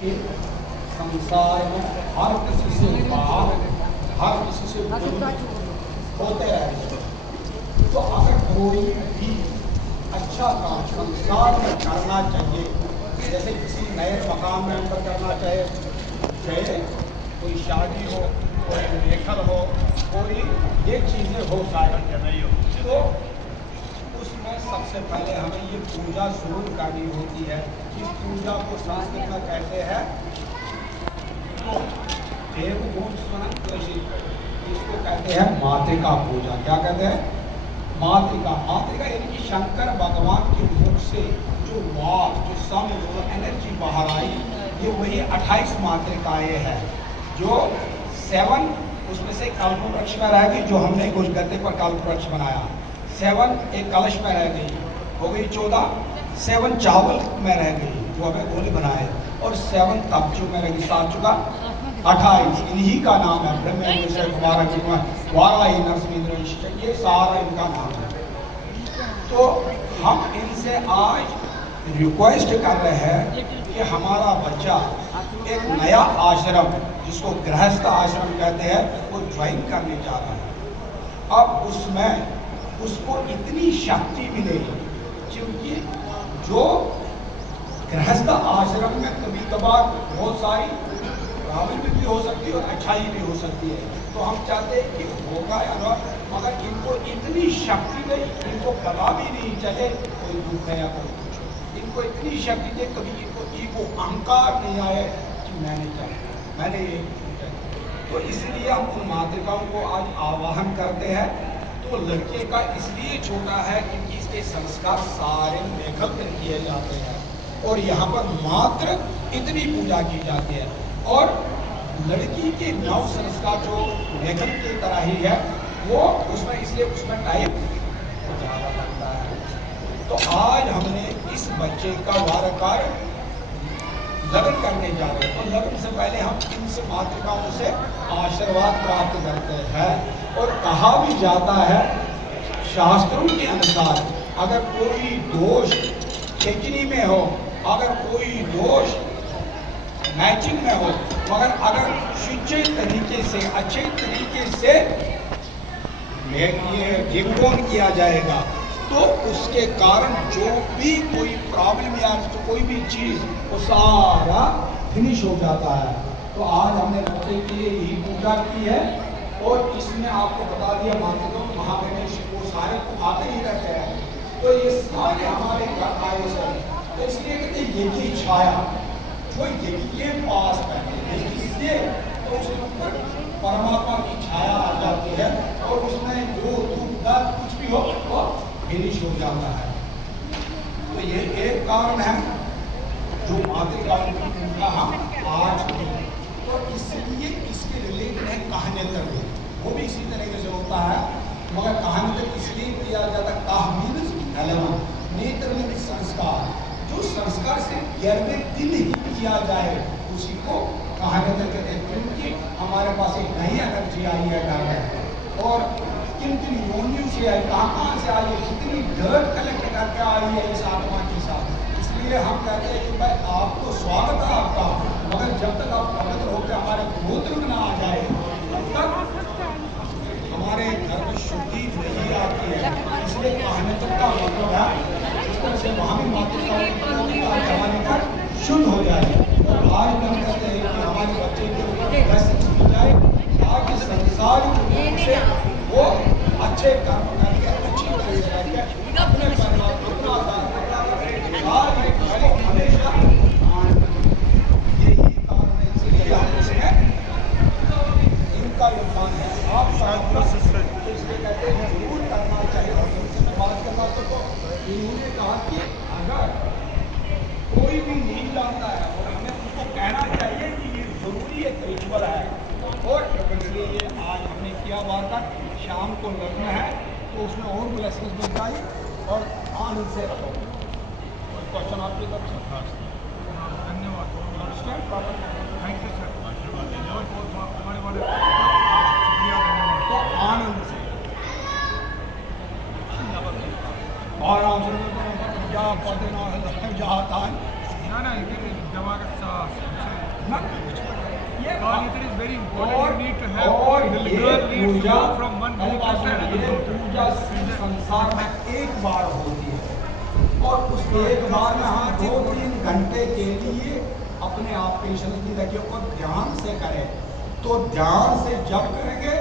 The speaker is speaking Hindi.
कि संसार में हर किसी से बात, हर किसी से होते रहे। तो अगर कोई भी अच्छा काम संसार में करना चाहिए, जैसे किसी नए मकान में अंतर करना चाहे कोई शादी हो, कोई लेखन हो, कोई ये चीज़ें हो शायद नहीं हो, तो उसमें सबसे पहले हमें ये पूजा शुरू करनी होती है। इस पूजा को संस्कृत में कहते हैं तो इसको कहते हैं मातृका पूजा। क्या कहते हैं? मातृका। मातृका यानी कि शंकर भगवान के मुख से जो वाक, जो सम, जो एनर्जी बाहर आई, ये वही 28 मातृकाएं हैं जो 7 उसमें से कल्प वृक्ष में रह गई, जो हमने कुछ गद्दे पर कल्प वृक्ष बनाया। 7 एक कलश में रह गई, हो गई 14। 7 चावल में रह गई जो हमें गोली बनाए, और 7 तपचू में रह गई, 7 चुका 28। इन्हीं का नाम है ब्रह्म विषय वाराही नरसिंह, ये सारा इनका नाम है। तो हम इनसे आज रिक्वेस्ट कर रहे हैं कि हमारा बच्चा एक नया आश्रम, जिसको गृहस्थ आश्रम कहते हैं, वो ज्वाइन करने जा रहा है। अब उसमें उसको इतनी शक्ति मिलेगी, क्योंकि जो गृहस्थ आश्रम में कभी कभार बहुत सारी प्रॉब्लम भी हो सकती है और अच्छाई भी हो सकती है। तो हम चाहते हैं कि होगा या ना, मगर इनको इतनी शक्ति दे, इनको पता भी नहीं चले कोई दुख है या कोई कुछ, इनको इतनी शक्ति दे कभी इनको ईगो, अहंकार नहीं आए कि मैंने चाहिए, मैंने ये। तो इसलिए हम उन मातृकाओं को आज आवाहन करते हैं। तो लड़के का इसलिए छोटा है क्योंकि इसके संस्कार सारे लेखक किए जाते हैं, और यहाँ पर मात्र इतनी पूजा की जाती है। और लड़की के नव संस्कार जो लेखन की तरह ही है, वो उसमें इसलिए उसमें टाइम ज़्यादा लगता है। तो आज हमने इस बच्चे का वारकार लगन करने जा रहे हैं। तो लगन से पहले हम इन मातृकाओं से आशीर्वाद प्राप्त करते हैं। और कहा भी जाता है शास्त्रों के अनुसार, अगर कोई दोष खिचड़ी में हो, अगर कोई दोष मैचिंग में हो, मगर अगर सच्चे तरीके से, अच्छे तरीके से ये रिंगटोन किया जाएगा, तो उसके कारण जो भी कोई प्रॉब्लम या तो कोई भी चीज़, वो सारा फिनिश हो जाता है। तो आज हमने बच्चे के लिए यही पूजा की है, और इसमें आपको बता दिया मातृका महागणेश वो सारे तो आते ही रहते हैं। तो ये सारे हमारे घर आए सर, तो इसलिए कहते यही छाया जो यही के पास बैठे, इसलिए तो उसके ऊपर परमात्मा की छाया आ जाती है, और उसमें जो दुख दर्द कुछ भी हो वो फिनिश हो जाता है। तो ये एक कारण है जो मातृकाओं की पूजा हम आज की। तो इसलिए इसके रिलेटेड है कहानीतर भी, वो भी इसी तरीके से होता है, मगर कहानीतर इसलिए किया जाता है, कहा मीन्स एलेवन, नेत्र में संस्कार, जो संस्कार से 11वें दिन ही किया जाए उसी को कहानीतर कहते हैं। क्योंकि हमारे पास एक नई एनर्जी आई है घर में, और किन किन योनियों से आई, कहाँ से आई है, कितनी डर कलेक्ट करके आई है इस आत्मा के साथ। इसलिए हम कहते हैं कि भाई आपको स्वागत है आपका, मगर जब तक आप पवित्र होकर हमारे गोत्र में ना आ जाए, तब तक हमारे घर में शुद्धि नहीं आती है। इसलिए कहानीतर का मतलब है इस तरह से वहाँ भी मातृका शुद्ध हो जाए। और आज हम कहते हैं कि हमारे बच्चे को वैसे की जाए, ताकि संसार से वो अच्छे काम करके अच्छी तरह से करके अपने हमेशा यही कारण है। इसलिए हम उसमें इनका योगदान है। आप इसलिए कहते हैं जरूर करना चाहिए, और उनसे बात करना। तो इन्होंने कहा कि अगर कोई भी नहीं जानता है, और हमें उनको कहना चाहिए कि ये जरूरी एक रिचुअल है, और इसलिए ये आज हमने किया वार्ता। शाम को लगना है तो उसमें और ब्लेसिंग्स मिल जाए, और आनंद से रखो। क्वेश्चन आपकी तरफ से? धन्यवाद, थैंक यू सर, हमारे वाले शुक्रिया, धन्यवाद। तो आनंद से और आराम से जा पढ़ना जाता है ना, जमा का ना ये God is very important. और You need to have और the ये literal needs to Puja go from one पहले बात person to सुनिए, another. पूजा सिर्फ संसार में एक बार होती है और उस एक बार में हम 2-3 घंटे के लिए अपने आप पेशेंस की रखिए और ध्यान से करें। तो ध्यान से जब करेंगे